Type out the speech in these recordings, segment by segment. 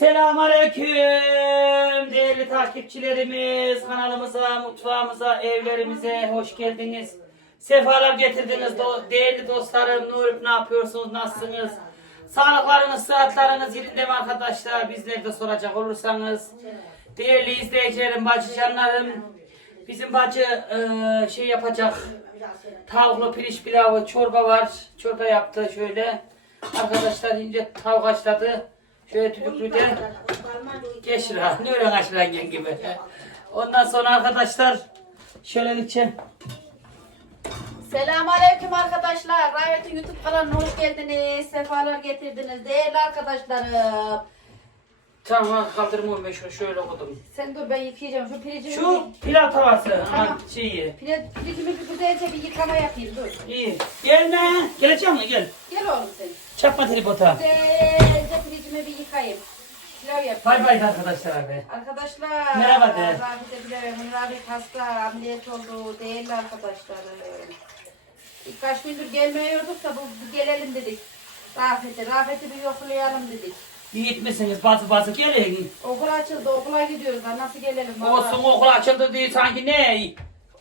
Selamünaleyküm değerli takipçilerimiz kanalımıza, mutfağımıza, evlerimize hoş geldiniz. Sefalar getirdiniz do- değerli dostlarım. Nurip ne yapıyorsunuz, nasılsınız? Sağlıklarınız, sıhhatlarınız yerinde mi arkadaşlar? Bizleri de soracak olursanız. Değerli izleyicilerim, bacı canlarım. Bizim bacı eee, şey yapacak. Tavuklu pirinç pilavı, çorba var. Çorba yaptı şöyle. Arkadaşlar ince tavuk haşladı. Şöyle düdüklü de geçira. Ne öyle haşlangen gibi. Ondan sonra arkadaşlar şöyle gideceğim. Selamünaleyküm arkadaşlar. Rayet'in YouTube kanalına hoş geldiniz. Sefalar getirdiniz. Değerli arkadaşlarım. Tamam kaldırmıyorum ben şunu şöyle koydum. Sen dur ben yıkayacağım. Şu pirincimi Şu pilav tavası. Tamam. Ama şeyi. Pire, pirincimi bir güzelce bir yıkama yapayım. Dur. İyi. Gelme. Geleceğim mi? Gel. Gel oğlum sen. Çakma tripota. Güzelce pirincimi bir yıkayayım. Pilav yapayım. Bay bay arkadaşlar abi. Arkadaşlar. Merhaba de. Rahmet Ebilerim. Rahmet hasta. Ameliyat oldu. Değerli arkadaşlarım. Birkaç gündür gelmiyorduk da bu, bu gelelim dedik. Rafet'e. Rafet'i bir yoklayalım dedik. Yiğit misiniz? Bazı bazı gelin. Okul açıldı, okula gidiyoruz. Ha, nasıl gelelim? Olsun okul açıldı diye sanki ne?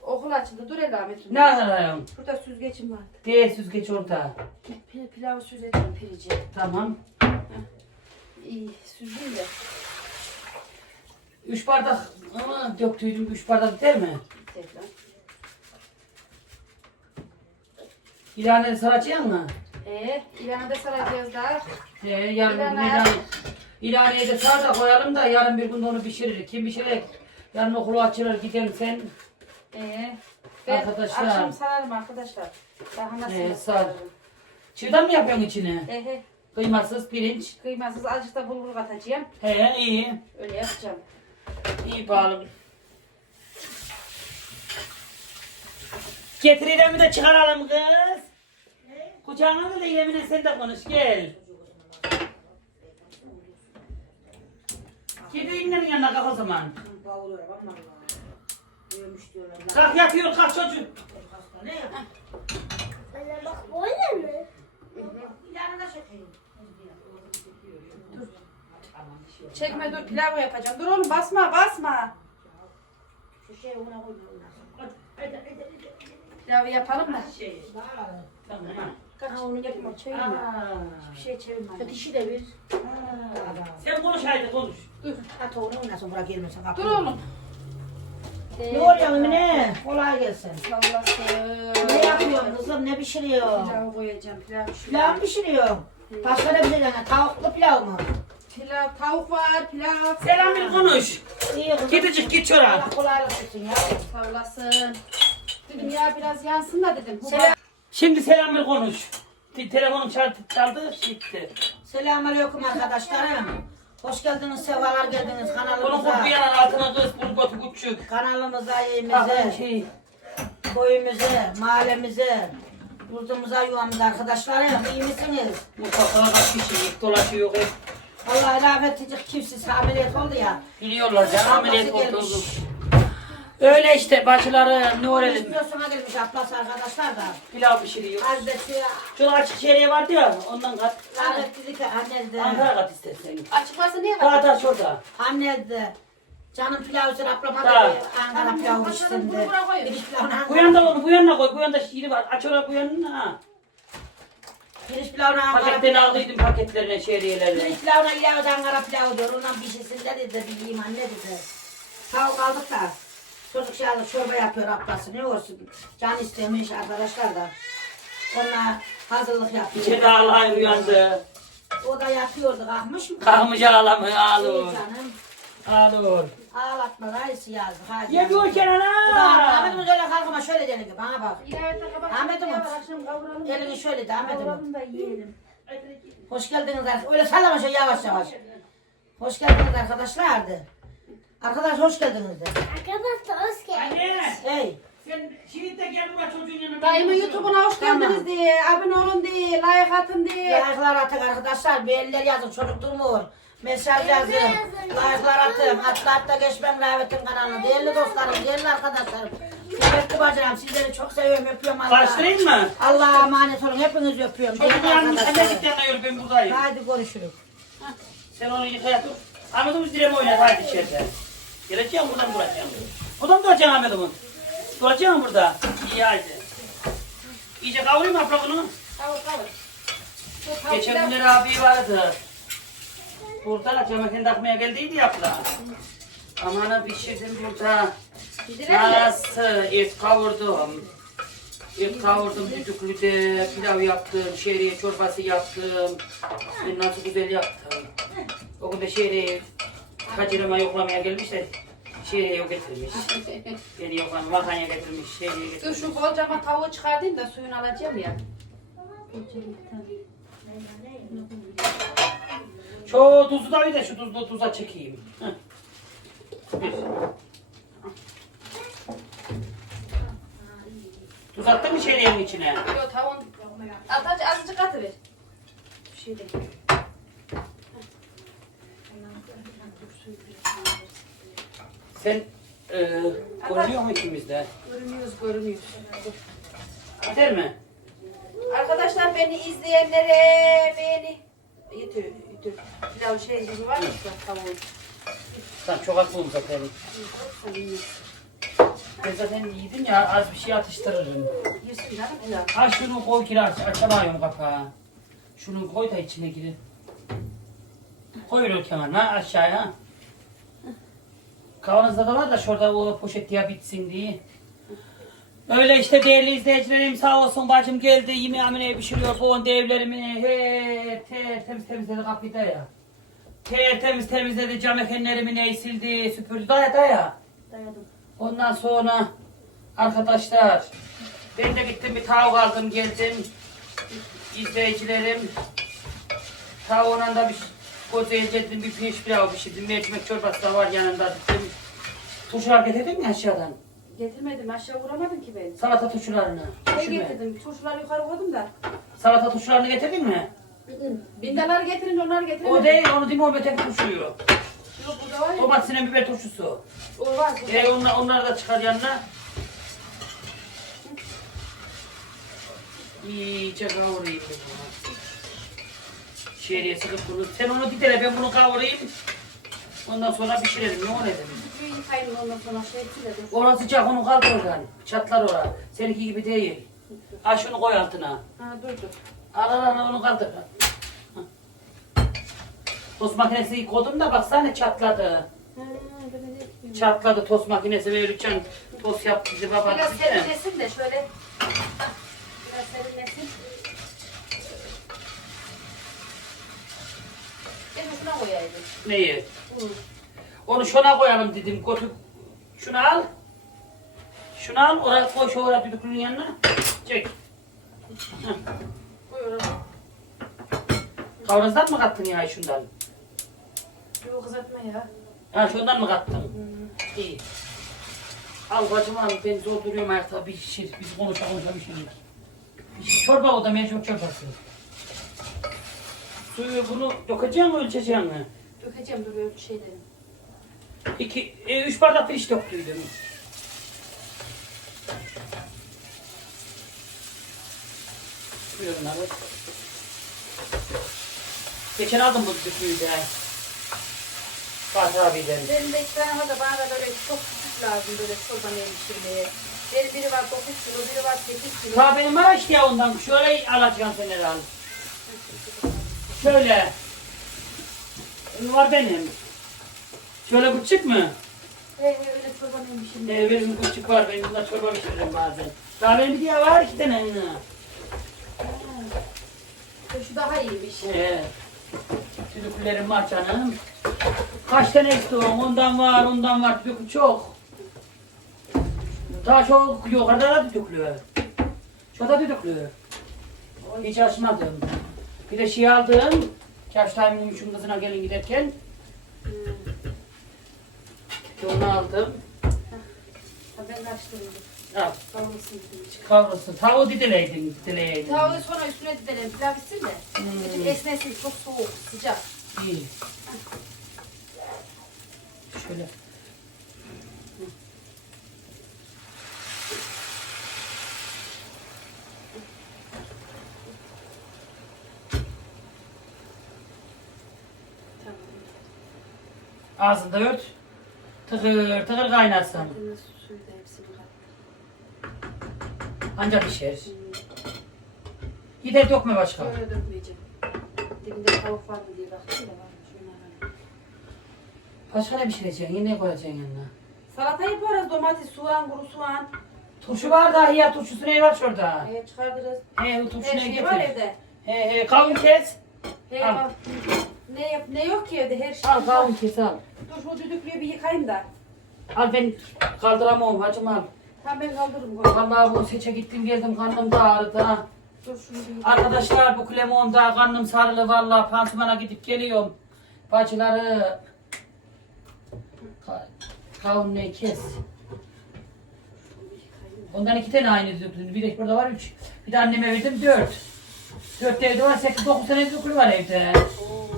Okul açıldı, dur Elamet. Ne arayayım? Burada süzgecim var. Diye süzgeç orada. Pil, pilavı süzeceğim pirici. Tamam. İyi, süzeyim de. Üç bardak ama döktüydüm üç bardak der mi? Tekrar. İlhaneli saracak mı? Ee, İlhan'a da saracağız daha. He, yarın gün İlhan'a- İlhan, İlhaneye de sar da koyalım da yarın bir gün de onu pişirir. Kim pişirecek? Yarın okulu açılır gidelim sen. Ee, ben Arkadaşlar. akşam sararım arkadaşlar. Daha nasıl Ee, sar. sararım? Çiğdem mi yapıyorsun içine? He he. Kıymasız pirinç. Kıymasız azıcık da bulgur katacağım. He iyi. Öyle yapacağım. İyi bağlı. Getirelim de çıkaralım kız. Kucağına da yemine sen de konuş gel. Kediğinin yanına kalk o zaman. Kalk yatıyor kalk çocuk. Anne bak böyle mi? Çekme dur pilavı yapacağım. Dur oğlum basma basma. Pilavı yapalım da. Tamam. Kaç. Yapma çevirme. Aa. Bir şey çevirme. Dişi de bir. Sen konuş haydi konuş. At onu nasıl bırak gelmesin. Dur oğlum. Ne oluyor ne? Kolay gelsin. Sağ olasın. Ne yapıyorsun kızım? Ne pişiriyor? Pilavı koyacağım. Pilav şu. Pilav mı pişiriyor? Başka ne pişiriyor? Tavuklu pilav mı? Pilav, tavuk var, pilav. Selamül konuş. İyi kızım. Gidecek git şuraya. Allah kolaylık versin ya. Sağ olasın. Dedim ya biraz yansın da dedim. Bu Selam. Şimdi Selamül konuş. Te- Telefonum çaldı, çaldı gitti. Selamünaleyküm arkadaşlarım. Hoş geldiniz, sefalar geldiniz Onun kanalımıza. kurbiyanın altına kız bunu götü küçük. Kanalımıza, Bakın evimize, şey. koyumuza, mahallemize, yurdumuza, yuvamıza arkadaşlarım. iyi misiniz? Mutfaklara kaç kişi dolaşıyor hep. Allah rahmet edecek kimsiz ameliyat oldu ya. Biliyorlar canım ameliyat oldu. gelmiş. Öyle işte bacıları ne öğrenelim. Bilmiyorsuna gelmiş ablası arkadaşlar da. Pilav pişiriyor. Hazreti Şu açık şeriye vardı ya ondan kat. Rahmet dedi ki anne. Ankara kat istersen. Açık varsa niye var? Kağıt şurada. Anne de. Canım pilav için ablama Tamam. dedi. Ankara pilavı de. koyun. Pilavını Bu Ankara. yanda onu bu yanına koy. Bu yanda şiiri var. Aç oraya bu yanına. ha. Pirinç pilavını Ankara Paketten pilavı. aldıydım paketlerine şeriyelerine. Pirinç pilavına ilave de Ankara pilavı diyor. Ondan pişirsin de dedi. Bileyim anne dedi. Tavuk aldık da. Çocuk şey aldık çorba yapıyor ablası. Ne olsun. Can istemiş arkadaşlar da. Ona hazırlık yapıyor. İçeride ağlayın uyandı. O da yatıyordu kalkmış mı? Kalkmış ağlamıyor ağlıyor. canım. Ağlıyor. Ağlatma gayesi yazdı. Hadi. Yemiyor Ahmet'im kenara. öyle kalkma şöyle gibi bana bak. İlavete kabak Ahmet pilav Umut. var, akşam kavuralım. da- Elini şöyle de Ahmet'im. Kavuralım da yiyelim. Hoş geldiniz arkadaşlar. Öyle sallama şöyle yavaş yavaş. Hoş geldiniz arkadaşlar. Arkadaş hoş geldiniz de. Arkadaşlar hoş geldin. Anne. Hey. Sen şimdi de gel buraya çocuğun yanına. Dayımın YouTube'una hoş Tamam. geldiniz diye, abone olun diye, like atın diye. Like'lar atın arkadaşlar. Bir eller yazın çocuk durmuyor. Mesaj yazın. Like'lar atın. Hatta hatta geçmem Rahmet'in kanalına. Değerli dostlarım, değerli arkadaşlarım. Kıymetli bacılarım sizleri çok seviyorum. Öpüyorum Allah'a. Karıştırayım mı? Allah'a emanet olun. Hepinizi öpüyorum. Çocuğun Değerli yanına arkadaşlarım. anneciklerine yürü ben buradayım. Haydi görüşürüz. Sen onu yıkaya dur. Ahmet'imiz direme oynar hadi içeride. Geleceğim buradan duracağım. Buradan duracaksın Ahmet'imin. Duracaksın burada. İyi haydi. İyice kavurayım abla bunu. Kavur kavur. Geçen günler abi vardı. Burada cematin takmaya geldiydi ya abla. Amanı pişirdim burada. Nasıl et kavurdum. Et kavurdum düdüklüde pilav yaptım, şehriye çorbası yaptım. Nasıl güzel yaptım. O gün de şehriye kaçırıma yoklamaya gelmiş de şehriye yok getirmiş. Beni yoklamaya makarnaya getirmiş, şehriye Dur getirmiş. şu kocaman tavuğu çıkarayım da suyunu alacağım ya. Şu tuzu da bir de şu tuzlu tuza çekeyim. Heh. Bir. Tuz attın mı şehriyenin içine? Yo tavuğun at, az- azıcık atıver. Bir şey değil. Sen e, görünüyor mu ikimizde? Görünüyoruz görünüyoruz. Gider mi? Arkadaşlar beni izleyenlere beğeni. Yeter, yeter. Pilav şey gibi var ya tavuğun. Sen çok haklısın zaten. Ben zaten yedim ya az bir şey atıştırırım. Yesin canım pilav. Ha şunu koy kira aç, açamıyorum kapağı. Şunu koy da içine girin. Koy öyle Kemal ha aşağıya. Kavanozda da var da şurada o poşet ya bitsin diye. Öyle işte değerli izleyicilerim sağ olsun bacım geldi yemeğimi pişiriyor bu onda evlerimi he te, temiz temizledi kapıyı da ya. Te, temiz temizledi cam mekanlarımı ne sildi süpürdü da ya da ya. Dayadım. Ondan sonra arkadaşlar ben de gittim bir tavuk aldım geldim. İzleyicilerim tavuğuna da bir koca dedim bir pirinç pilav pişirdim. Mercimek çorbası da var yanında dedim. Turşular getirdin mi aşağıdan? Getirmedim aşağı vuramadım ki ben. Salata turşularını. Ne Düşünme. getirdim? Turşuları yukarı koydum da. Salata turşularını getirdin mi? Bindaları getirince onları getiremedim. O değil onu değil mi o betek turşuyu. Yok burada var ya. Domatesine biber turşusu. O var. burada. E onlar, onları da çıkar yanına. İyice kavurayım ben bunu. Şehriye sıkıp bunu. Sen onu didele ben bunu kavurayım. Ondan sonra pişirelim. Ne o ne dedim. Düdüğü yıkayın ondan sonra şey dur. Orası sıcak onu kaldır oradan. Çatlar ora. Seninki gibi değil. Ha şunu koy altına. Ha dur dur. Al al al onu kaldır. Ha. Tost makinesi koydum da baksana çatladı. Ha. Çatladı tost makinesi ve Ölüçen tost yaptı bize baba. Biraz bize. serinlesin de şöyle. Biraz serinlesin. Koyaydım. Neyi? Bunu. Onu şuna koyalım dedim. Götür. Şunu al. Şunu al. Oraya koy şu oraya düdüklünün yanına. Çek. Heh. Buyurun. Kavanozdan mı kattın ya şundan? Yok kızartma ya. Ha şundan mı kattın? İyi. Al bacım al. Ben zor duruyorum ayakta. Bir şişir. Biz konuşa konuşa bir şişir. Çorba o da mercimek çorbası. Suyu bunu dökeceksin mi ölçeceksin mi? Dökeceğim dur öyle dedim. İki, e, üç bardak pirinç döktüydüm. Buyurun abi. Geçen aldım bu düdüklüyü de. Fatih abiden. Benim de var da bana da böyle çok küçük lazım böyle çorba pişirmeye. Benim biri var 9 kilo, biri var 8 kilo. Ta benim var işte ya ondan. Şöyle alacaksın sen herhalde. Şöyle. Var benim. Şöyle küçük mü? Ee, öyle çorba pişirmeye. Ee, benim küçük var. Benim bunlar çorba pişiririm bazen. Daha benim bir diye var iki tane. Şu daha iyiymiş. Ee, düdüklülerim var canım. Kaç tane istiyorsun? Ondan var, ondan var. Düdüklü çok. Daha çok yukarıda da düdüklü. Şurada düdüklü. Hiç açmadım. Bir de şey aldım. Kaştayımın üçün kızına gelin giderken. Bir Onu aldım. Ha, ben karıştırdım. Al. Kavrulsun. Kavrulsun. Tavuğu dideleydin. Dideleydin. Tavuğu sonra üstüne didelim. Pilav bitsin de. Hmm. Esnesin. Çok soğuk, sıcak. İyi. Şöyle. Ağzında ört. Tıkır tıkır kaynasın. Da. Ancak pişer. Gider dökme başka. Böyle dökmeyeceğim. Dibinde tavuk var mı diye baktım da varmış. Şunlara. Başka ne pişireceksin? Yine ne koyacaksın yanına? Salata yaparız. Domates, soğan, kuru soğan. Turşu var da ya turşusu ne var şurada? Ee, çıkardırız. He turşu ne şey getir? var evde. He he kavun kes. Hey, Al. Ne, yap- ne yok ki evde her şey Al var. kavun kes al. Dur şu düdüklüyü bir yıkayayım da. Al ben kaldıramam hacım al. Tamam ben kaldırırım. koy. Vallahi bu seçe gittim geldim karnım da ağrıdı ha. Dur şunu bir yıkayayım. Arkadaşlar bu Klemon'da karnım sarılı vallahi pansumana gidip geliyorum. Bacıları Ka- kavun ne kes. Ondan iki tane aynı döktüm. Bir de burada var üç. Bir de anneme verdim dört. Dört de evde var sekiz dokuz tane dökülü var evde. Oo,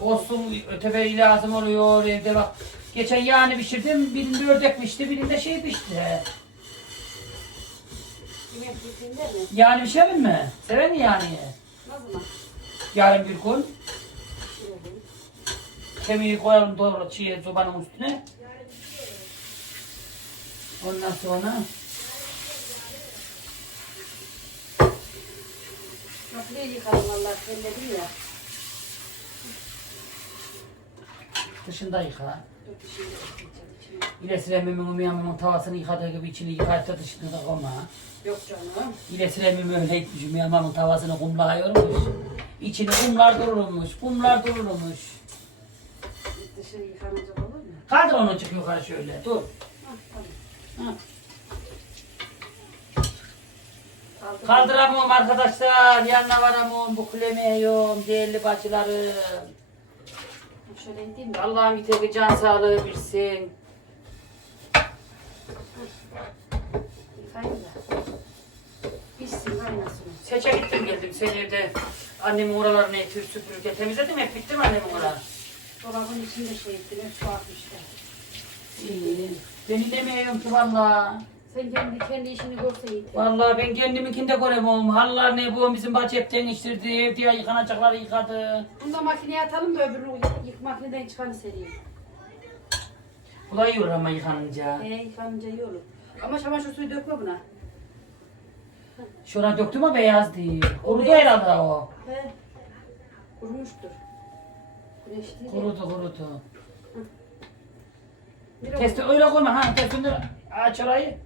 Olsun öteberi lazım oluyor evde bak. Geçen yağını pişirdim. Birinde ördek pişti, birinde şey pişti. Yemek bittiğinde mi? Yani pişelim mi? Sever mi yani? Ne zaman? Yarın bir gün kemiği koyalım doğru çiğe zobanın üstüne. Ondan sonra Nasıl diye yıkadım valla terledim ya. Dışında yıka. İlesine mememin uyanmamın tavasını yıkadığı gibi içini yıkayıp da dışını da koyma. Yok canım. İlesine meme öyle gitmişim uyanmamın tavasını kumlayıyormuş. İçini kumlar dururmuş, kumlar dururmuş. Dışarı yıkanacak olur mu? Kaldır onu çık yukarı şöyle, dur. Hah tamam. Kaldır. Kaldıramıyorum arkadaşlar, yanına varamıyorum, bu kulemiyorum, değerli bacılarım. Şöyle ineyim mi? Allah'ım yeter can sağlığı bilsin. Yıkayayım da. Kaynasın. Seçe gittim geldim sen evde. Annemin oralarını etir süpürürken temizledim hep bitti mi annemin oraları? Dolabın içinde şey ettim. Hep su atmışlar. İyi. Beni demiyorum ki valla. Sen kendi, kendi işini görse yeter. Valla ben kendiminkinde göremem. Hallar ne bu bizim değiştirdi. Evde ya yıkanacakları yıkadı. Bunu da makineye atalım da öbürünü yık, yık makineden çıkanı sereyim. Bu da olur ama yıkanınca. Ee, yıkanınca iyi olur. Ama çamaşır suyu dökme buna. Şuna döktüm ama beyaz değil. Kurudu beyaz. herhalde o. He. Kurumuştur. Güneş değil. Kurudu kurudu. Testi öyle koyma ha. Testini aç orayı.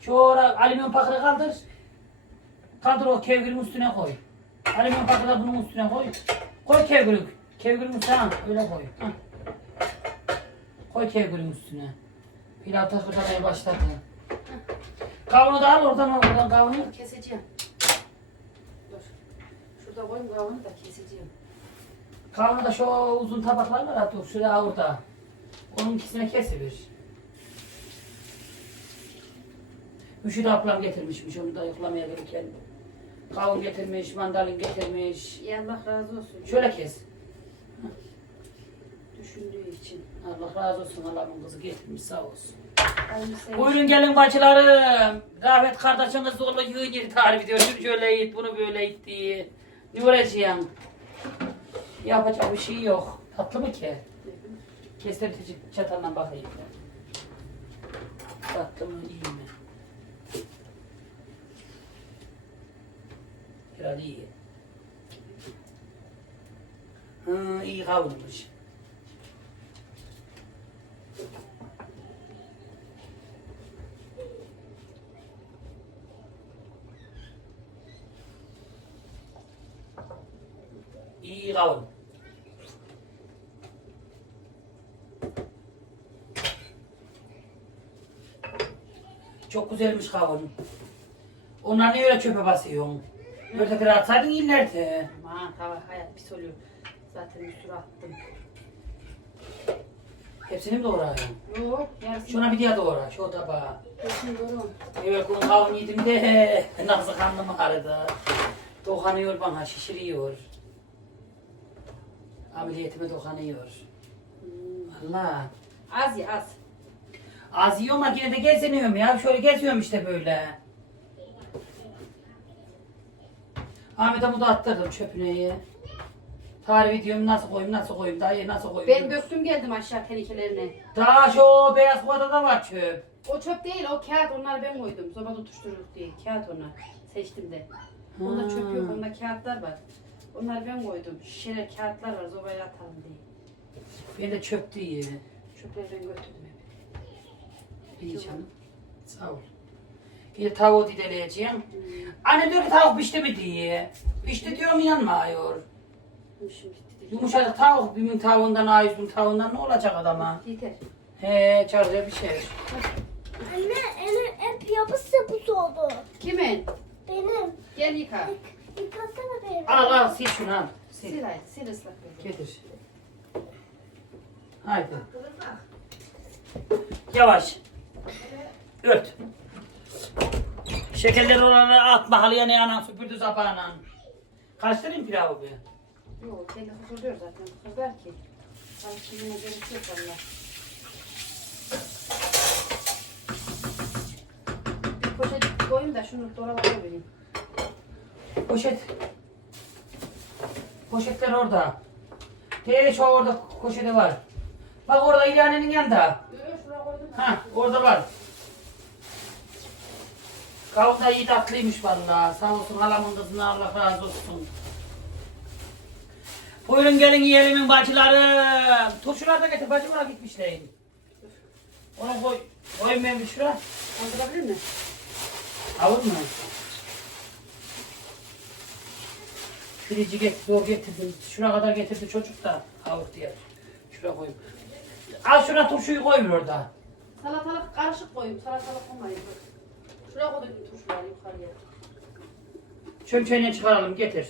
Şu ora alüminyum paketi kaldır. Kaldır o kevgirin üstüne koy. Alüminyum paketi bunun üstüne koy. Koy kevgirin. Üstüne ha. Öyle koy. Ha. Koy kevgirin üstüne. Pilav takırtamaya başladı. Kavunu da al oradan oradan kavunu. Keseceğim. Dur. Şurada koyayım kavunu da keseceğim. Kavunu da şu uzun tabaklar var. Dur şuraya orada. Onun ikisine kesiver. Müşid ablam getirmişmiş onu da yoklamaya verirken. Kavun getirmiş, mandalin getirmiş. Allah razı olsun. Şöyle kes. İçin. Allah razı olsun Allah'ın kızı getirmiş sağ olsun. Sen. Buyurun gelin bacılarım. Rahmet kardeşiniz zorla yığın yeri tarif ediyor. Şunu şöyle it, bunu böyle it diye. Ne uğraşayım? Yapacak bir şey yok. Tatlı mı ki? Kestir çatalına bakayım. Tatlı mı iyi mi? Herhalde iyi. Hı, iyi kavrulmuş. İyi. Çok güzelmiş kavun. Onlar niye öyle çöpe basıyorsun? Böyle bir atsaydın illerdi. Aman hava hayat pis oluyor. Zaten bir sürü attım. Hepsini mi doğrayın? Yok yarısını. Şuna bir diye doğra, şu tabağa. Hepsini doğru. Evet, bunu kavun yedim de nasıl karnım ağrıdı. Dokanıyor bana, şişiriyor. Ameliyatime dokanıyor. Allah. Az ya az. Az yiyorum ama yine de geziniyorum ya. Şöyle geziyorum işte böyle. Ahmet'e bu da attırdım çöpüneyi. Tarif ediyorum nasıl koyayım nasıl koyayım dayı nasıl koyayım. Ben döktüm geldim aşağı tenekelerini. Daha şu beyaz kovada da var çöp. O çöp değil o kağıt onları ben koydum. Sobada tutuştururduk diye kağıt onlar. Seçtim de. Onda çöp yok onda kağıtlar var. Onları ben koydum. Şişeler kağıtlar var sobaya atalım diye. Ben de çöp diye. Çöpleri ben götürdüm hep. İyi canım. Sağ ol. Bir de tavuğu dideleyeceğim. Anne diyor ki tavuk pişti mi diye. Pişti diyorum yanmıyor. Şimdi bitti. Yumuşacık tavuk, bimin tavuğundan, ayızın tavuğundan ne olacak adama? Yeter. He, çarşıya bir şey. Anne elim hep yapış yapış oldu. Kimin? Benim. Gel yıka. Yıkasana beni. Al al sil şunu al. Sil. Sil ay, sil ıslak bezi. Getir. Haydi. Yavaş. Ört. Şekerleri oralara atma halıya ne yanan süpürdü zapağına. Karıştırayım pilavı bir. Yok kendi fısıldıyor zaten. Fısıldar ki. Karıştırmaya gerek yok. Bir poşet koyayım da şunu dolaba koyayım. Poşet. Poşetler orada. Te şu orada poşeti var. Bak orada ilanenin yanında. Ha orada var. Kavuk da iyi tatlıymış vallahi. Sağ olsun halamın kızına Allah razı olsun. Buyurun gelin yiyelim bacılarım. Turşular da getir bacımlar gitmişler. Onu koy. Ben bir şuraya. Kaldırabilir mi? Avur mu? Birici get, zor getirdim. Şuna kadar getirdi çocuk da avur diye. Şuraya koyayım. Al şuna turşuyu koy orada. Salatalık karışık koyayım. Salatalık koymayayım. Şuraya koydum turşuları yukarıya. Çömçeğini çıkaralım getir.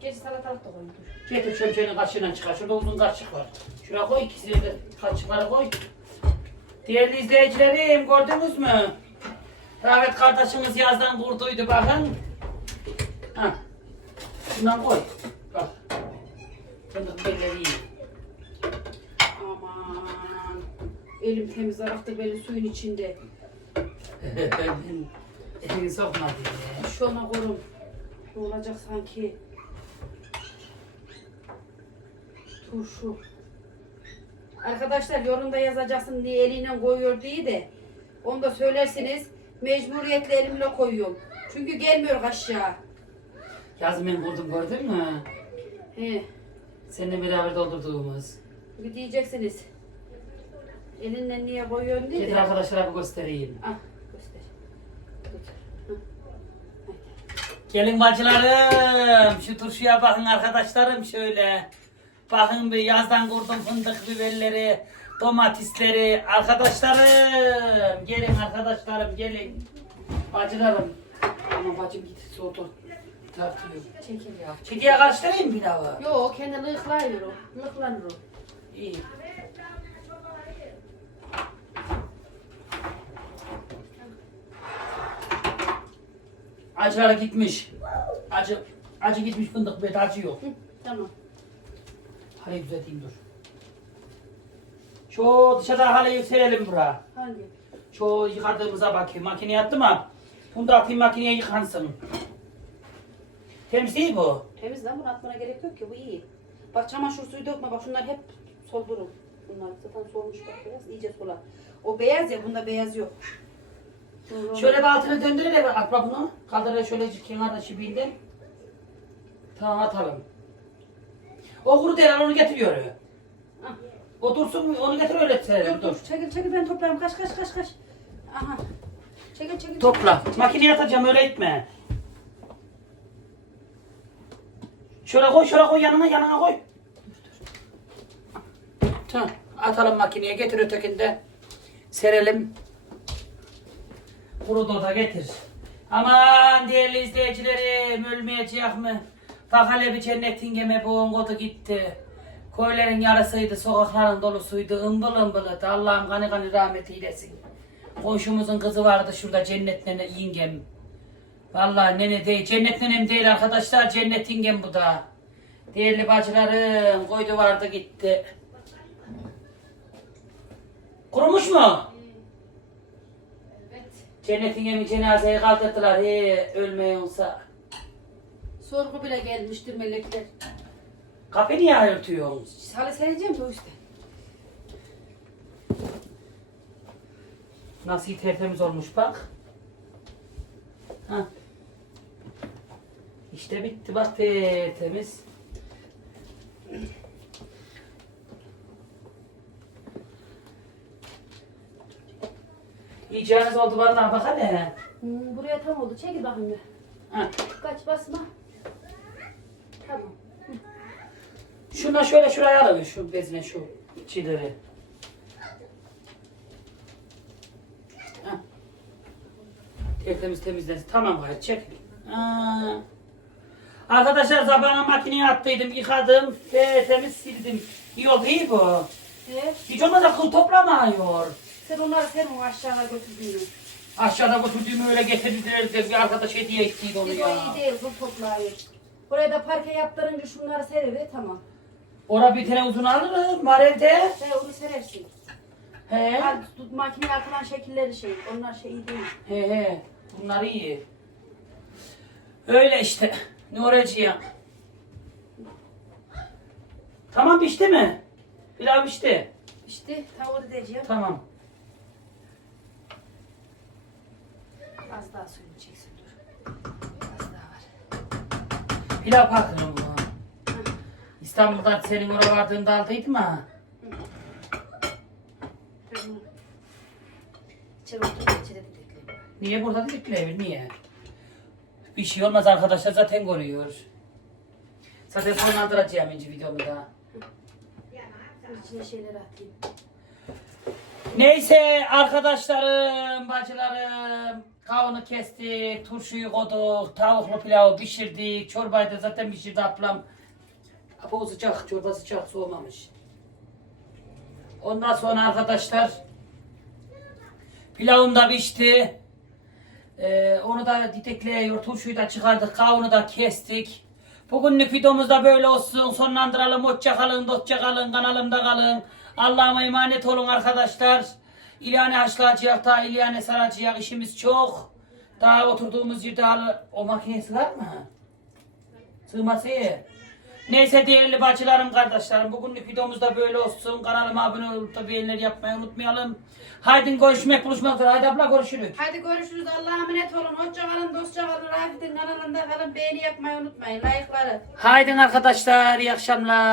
Geç salatalık da koyayım. Getir çömçeğini kaşığıyla çıkar. Şurada uzun kaşık var. Şuraya koy ikisini de kaşıkları koy. Değerli izleyicilerim gördünüz mü? Rahmet kardeşimiz yazdan kurduydu bakın. Ha. Şundan koy. Bak. Fındık belleri iyi. Aman. Elim temiz araktır böyle suyun içinde. Elini sokma diye. Şuna korum. Ne olacak sanki? Turşu. Arkadaşlar yorumda yazacaksın niye eliyle koyuyor diye de. Onu da söylersiniz. Mecburiyetle elimle koyuyorum. Çünkü gelmiyor aşağı. Yazın ben kurdum gördün mü? He. Seninle beraber doldurduğumuz. Bir diyeceksiniz. Elinle niye koyuyorsun diye Getir arkadaşlara bir göstereyim. Ah göster. Tut. Gelin bacılarım, şu turşuya bakın arkadaşlarım şöyle. Bakın bir yazdan kurdum fındık biberleri, domatesleri. Arkadaşlarım, gelin arkadaşlarım gelin. Bacılarım. Ama bacım git soğudu. Tartıyor. Çekil ya. Çiğdiye karıştırayım pilavı. Yo kendi lıklanır o. Lıklanır o. İyi. Acılara gitmiş. Acı, acı gitmiş fındık bet acı yok. Hı, tamam. Haleyi düzelteyim dur. Şu dışarıda haleyi serelim bura. Hangi? Şu yıkadığımıza bakayım. Makineye attım ha. Bunu da atayım makineye yıkansın. Temiz değil bu. Temiz lan bunu atmana gerek yok ki bu iyi. Bak çamaşır suyu dökme bak şunlar hep soldurun. Bunlar zaten solmuş bak beyaz iyice sola. O beyaz ya bunda beyaz yok. Doğru. Şöyle bir altını döndürelim atma bunu. Kaldır şöyle kenarda çibiğinden. Tamam atalım. O kuru değil onu getiriyor. Ah. Otursun onu getir öyle serelim Dur dur. çekil çekil ben toplarım kaç kaç kaç kaç. Aha. Çekil çekil. Topla. çekil. Makineye atacağım öyle etme. Şöyle koy şöyle koy yanına yanına koy. Tamam. Atalım makineye getir ötekinde. Serelim. Kuru da getir. Aman değerli izleyicilerim ölmeyecek mi? Bir cennetin gemi boğun kodu gitti. Köylerin yarısıydı, sokakların dolusuydu, ımbıl ımbılıdı. Allah'ım gani gani rahmet eylesin. Komşumuzun kızı vardı şurada cennet nene yengem. Vallahi nene değil, cennet nenem değil arkadaşlar, cennet yengem bu da. Değerli bacılarım, koydu vardı gitti. Kurumuş mu? Evet. Cennet yengemi cenazeyi kaldırdılar, he ölmeyi olsa. Sorgu bile gelmiştir melekler. Kapı niye ayırtıyorsun? Halı sereceğim de o yüzden. Nasıl tertemiz olmuş bak. Ha. İşte bitti bak tertemiz. İyiceniz oldu vallahi bak hele. Hmm, buraya tam oldu. Çekil bakayım bir. Ha. Kaç basma. Tamam. Şuna şöyle şuraya alalım şu bezine şu çileri. Tertemiz temizlensin. Tamam gayet çek. Ha. Arkadaşlar zabana makineye attıydım, yıkadım ve temiz sildim. İyi oldu iyi bu. Ee, Hiç olmazsa kıl toplamıyor. sen onları sen o aşağıya götürdüğünü. Aşağıda götürdüğümü öyle getirdiler de bir arkadaş hediye ettiydi onu Biz ya. o iyi değil bu toplayı. Buraya da parke yaptırınca şunları seriver tamam. Ora bir tane uzun alırım var evde. Sen onu serersin. He. Ha, tut makineye atılan şekilleri şey. Onlar şey iyi değil. He he. Bunlar iyi. Öyle işte. Nureciğim. Tamam pişti mi? Pilav pişti. İşte tavuğu da diyeceğim. Tamam. Az daha suyunu çeksin dur. Az daha var. Pilav pakırım bunu. İstanbul'dan senin oraya vardığında aldıydım ha. İçeri oturup içeri de bekleyeyim. Niye burada dedikleri niye? Bir şey olmaz arkadaşlar zaten görüyor. Zaten sonlandıracağım ince videomu da. İçine şeyleri atayım. Neyse arkadaşlarım, bacılarım, kavunu kestik, turşuyu koyduk, tavuklu pilavı pişirdik, çorbayı da zaten pişirdi ablam. Bu sıcak, çorba sıcak, soğumamış. Ondan sonra arkadaşlar, pilavım da pişti. Ee, onu da ditekliyor, turşuyu da çıkardık, kavunu da kestik. Bugünlük videomuz da böyle olsun. Sonlandıralım. Hoşça kalın, dostça kalın, kanalımda kalın. Allah'ıma emanet olun arkadaşlar. İlyane haşlayacak, daha İlyane saracak. işimiz çok. Daha oturduğumuz yerde. O makineye sığar mı? Sığması. Neyse değerli bacılarım, kardeşlerim. Bugünlük videomuz da böyle olsun. Kanalıma abone olup da beğenileri yapmayı unutmayalım. Haydi görüşmek, buluşmak üzere. Haydi abla görüşürüz. Hadi görüşürüz. Allah'a emanet olun. Hoşça kalın, dostça kalın. Rafet'in kanalında kalın. Beğeni yapmayı unutmayın. Layıkları. Haydi arkadaşlar, iyi akşamlar.